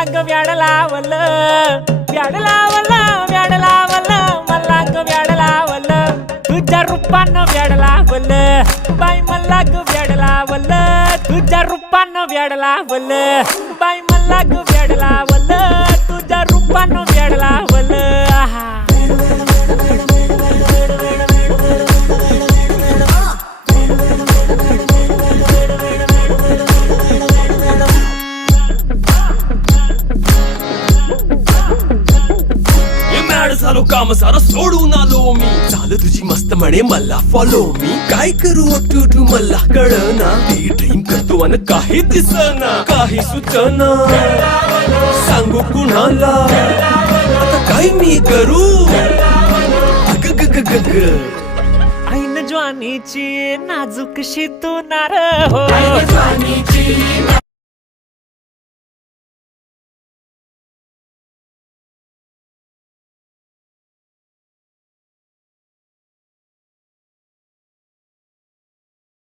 मला ग व्याड लावलं व्याड लावलं व्याड लावलं मला ग व्याड लावलं तुझ्या रूपानं व्याड लावलं बाई मला ग व्याड लावलं तुझ्या रूपानं व्याड लावलं बाई मला ग व्याड लावलं तुझ्या रूपानं व्याड लावलं आहा झालो काम सारं सोडून आलो मी झालं तुझी मस्त म्हणे मला फॉलो मी काय करू टू मला कळना ती ड्रीम करतो आणि काही दिसना काही सुचना सांगू कुणाला आता काय मी करू ऐन ज्वानीची नाजूकशी तू नार हो